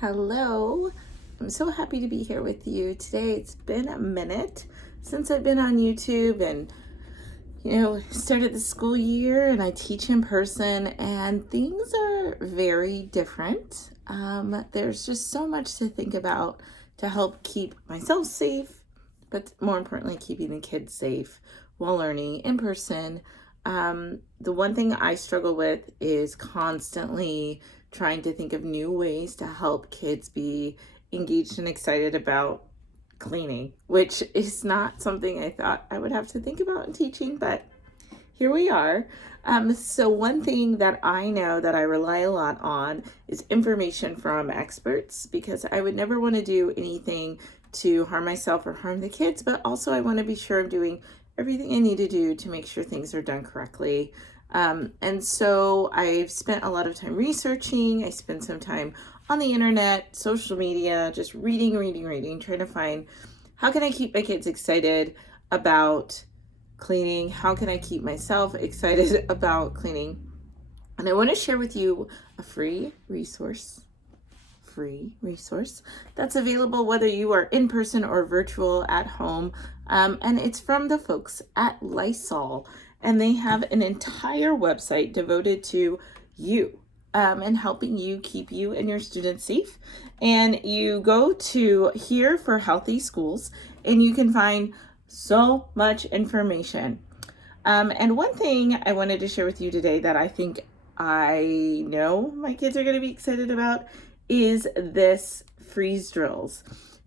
Hello, I'm so happy to be here with you today. It's been a minute since I've been on YouTube and started the school year, and I teach in person and things are very different. There's just so much to think about to help keep myself safe, but more importantly, keeping the kids safe while learning in person. The one thing I struggle with is constantly trying to think of new ways to help kids be engaged and excited about cleaning, which is not something I thought I would have to think about in teaching, but here we are. So one thing that I know that I rely a lot on is information from experts, because I would never want to do anything to harm myself or harm the kids, but also I want to be sure I'm doing everything I need to do to make sure things are done correctly. And so I've spent a lot of time researching. I spent some time on the internet, social media, just reading, trying to find how can I keep my kids excited about cleaning? How can I keep myself excited about cleaning? And I want to share with you a free resource that's available whether you are in person or virtual at home. And it's from the folks at Lysol. And they have an entire website devoted to you and helping you keep you and your students safe. And you go to Here for Healthy Schools, and you can find so much information. And one thing I wanted to share with you today that I think I know my kids are going to be excited about is this freeze drills.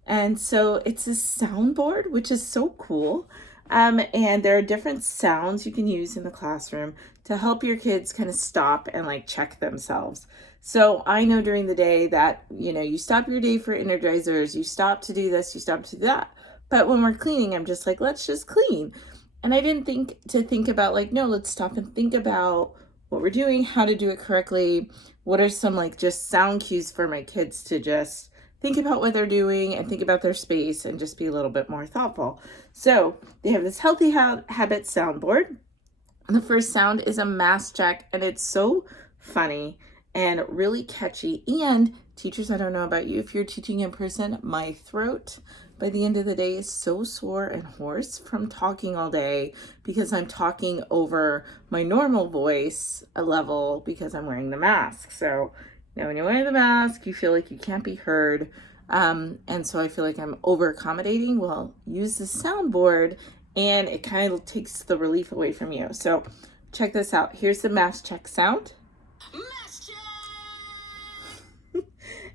And so it's a soundboard, which is so cool. And there are different sounds you can use in the classroom to help your kids kind of stop and check themselves. So I know during the day that, you stop your day for energizers, you stop to do this, you stop to do that. But when we're cleaning, I'm just let's just clean. And I didn't think about no, let's stop and think about what we're doing, how to do it correctly. What are some just sound cues for my kids to just think about what they're doing and think about their space and just be a little bit more thoughtful. So they have this healthy habit soundboard. And the first sound is a mask check, and it's so funny and really catchy. And teachers, I don't know about you, if you're teaching in person, my throat by the end of the day is so sore and hoarse from talking all day, because I'm talking over my normal voice a level because I'm wearing the mask. So when you're wearing the mask, you feel like you can't be heard. And so I feel like I'm over accommodating. Well, use the soundboard and it kind of takes the relief away from you. So check this out. Here's the mask check sound. Mask check! And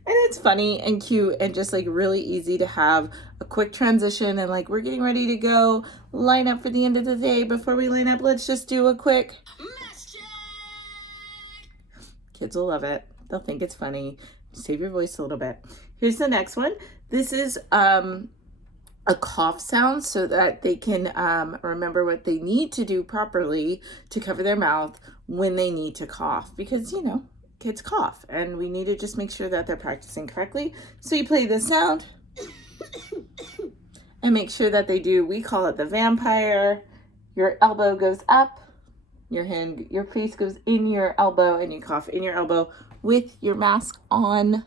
it's funny and cute and just really easy to have a quick transition, and we're getting ready to go line up for the end of the day. Before we line up, let's just do a quick mask check. Kids will love it. They'll think it's funny. Save your voice a little bit. Here's the next one. This is a cough sound so that they can remember what they need to do properly to cover their mouth when they need to cough, because kids cough and we need to just make sure that they're practicing correctly. So you play the sound and make sure that they do, we call it the vampire. Your elbow goes up, your face goes in your elbow, and you cough in your elbow with your mask on.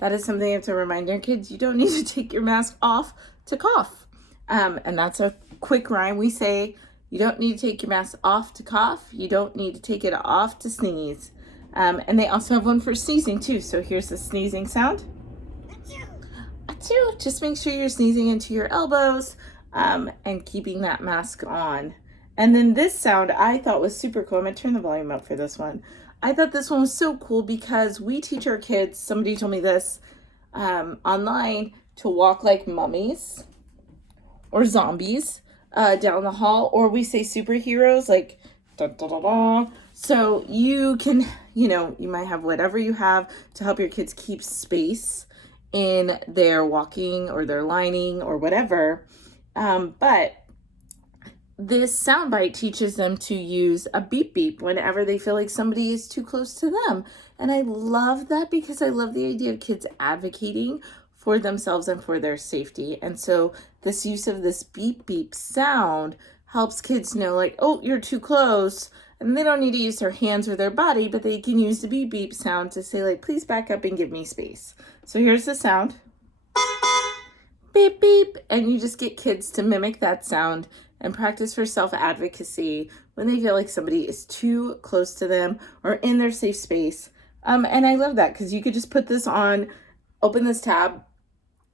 That is something you have to remind your kids. You don't need to take your mask off to cough. And that's a quick rhyme. We say, you don't need to take your mask off to cough. You don't need to take it off to sneeze. And they also have one for sneezing too. So here's the sneezing sound. Achoo. Just make sure you're sneezing into your elbows and keeping that mask on. And then this sound I thought was super cool. I'm going to turn the volume up for this one. I thought this one was so cool because we teach our kids, somebody told me this online, to walk like mummies or zombies down the hall, or we say superheroes, da, da, da, da. So you can, you might have whatever you have to help your kids keep space in their walking or their lining or whatever. But this soundbite teaches them to use a beep beep whenever they feel like somebody is too close to them. And I love that because I love the idea of kids advocating for themselves and for their safety. And so this use of this beep beep sound helps kids know oh, you're too close. And they don't need to use their hands or their body, but they can use the beep beep sound to say, like, please back up and give me space. So here's the sound. Beep beep. And you just get kids to mimic that sound and practice for self-advocacy when they feel like somebody is too close to them or in their safe space. And I love that because you could just put this on, open this tab,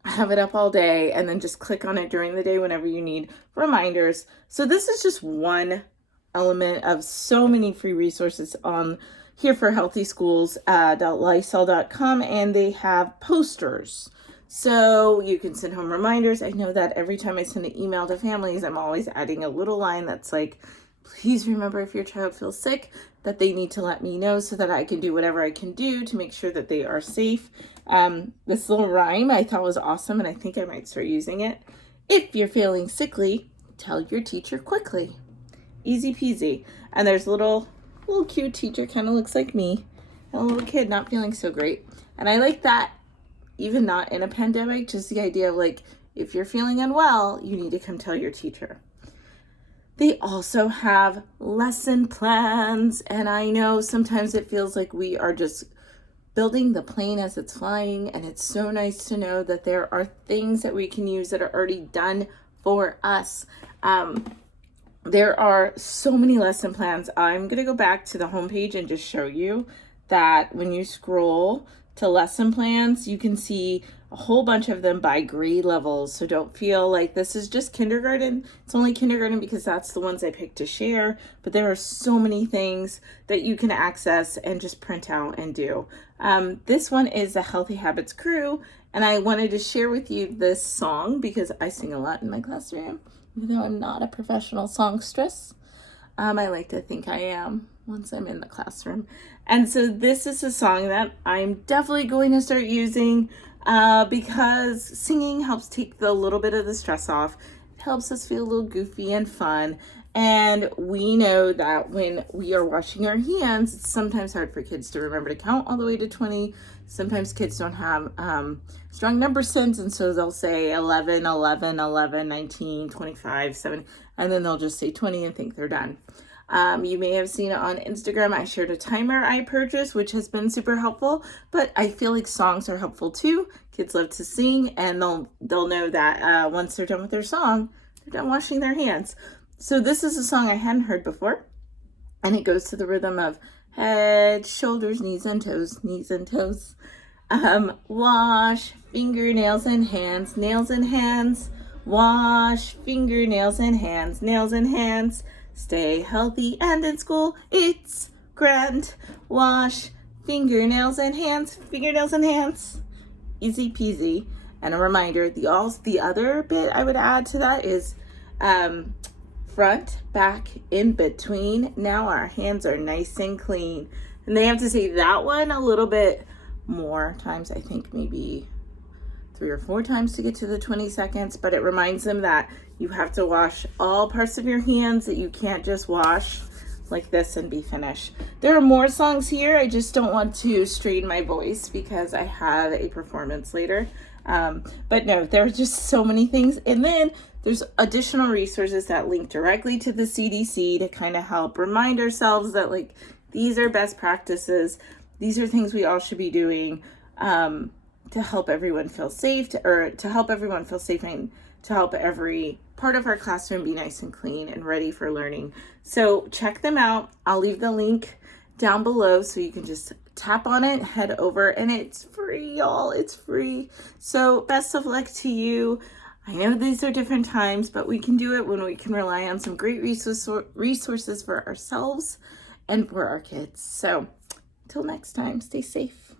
have it up all day, and then just click on it during the day whenever you need reminders. So this is just one element of so many free resources on here for Healthy Schools .lysol.com, and they have posters. So you can send home reminders. I know that every time I send an email to families, I'm always adding a little line that's like, please remember if your child feels sick that they need to let me know so that I can do whatever I can do to make sure that they are safe. This little rhyme I thought was awesome, and I think I might start using it. If you're feeling sickly, tell your teacher quickly. Easy peasy. And there's a little cute teacher, kind of looks like me, and a little kid not feeling so great. And I like that, even not in a pandemic, just the idea of like, if you're feeling unwell, you need to come tell your teacher. They also have lesson plans, and I know sometimes it feels like we are just building the plane as it's flying, and it's so nice to know that there are things that we can use that are already done for us. There are so many lesson plans. I'm going to go back to the homepage and just show you that when you scroll to lesson plans, you can see a whole bunch of them by grade levels. So don't feel like this is just kindergarten. It's only kindergarten because that's the ones I picked to share. But there are so many things that you can access and just print out and do. This one is the Healthy Habits Crew. And I wanted to share with you this song because I sing a lot in my classroom, even though I'm not a professional songstress. I like to think I am once I'm in the classroom. And so this is a song that I'm definitely going to start using because singing helps take the little bit of the stress off. It helps us feel a little goofy and fun. And we know that when we are washing our hands, it's sometimes hard for kids to remember to count all the way to 20. Sometimes kids don't have strong number sense, and so they'll say 11, 11, 11, 19, 25, 7, and then they'll just say 20 and think they're done. You may have seen it on Instagram. I shared a timer I purchased, which has been super helpful, but I feel like songs are helpful too. Kids love to sing, and they'll know that once they're done with their song, they're done washing their hands. So this is a song I hadn't heard before, and it goes to the rhythm of head, shoulders, knees and toes, knees and toes. Wash fingernails and hands, nails and hands. Wash fingernails and hands, nails and hands. Stay healthy and in school, it's grand. Wash fingernails and hands, fingernails and hands. Easy peasy. And a reminder, the other bit I would add to that is front, back, in between. Now our hands are nice and clean. And they have to say that one a little bit more times, I think maybe 3 or 4 times to get to the 20 seconds, but it reminds them that you have to wash all parts of your hands, that you can't just wash like this and be finished. There are more songs here. I just don't want to strain my voice because I have a performance later. But no, there are just so many things. And then there's additional resources that link directly to the CDC to kind of help remind ourselves that like these are best practices. These are things we all should be doing to help everyone feel safe, and to help every part of our classroom be nice and clean and ready for learning. So check them out. I'll leave the link down below so you can just tap on it, head over, and it's free, y'all. It's free. So best of luck to you. I know these are different times, but we can do it when we can rely on some great resources for ourselves and for our kids. So until next time, stay safe.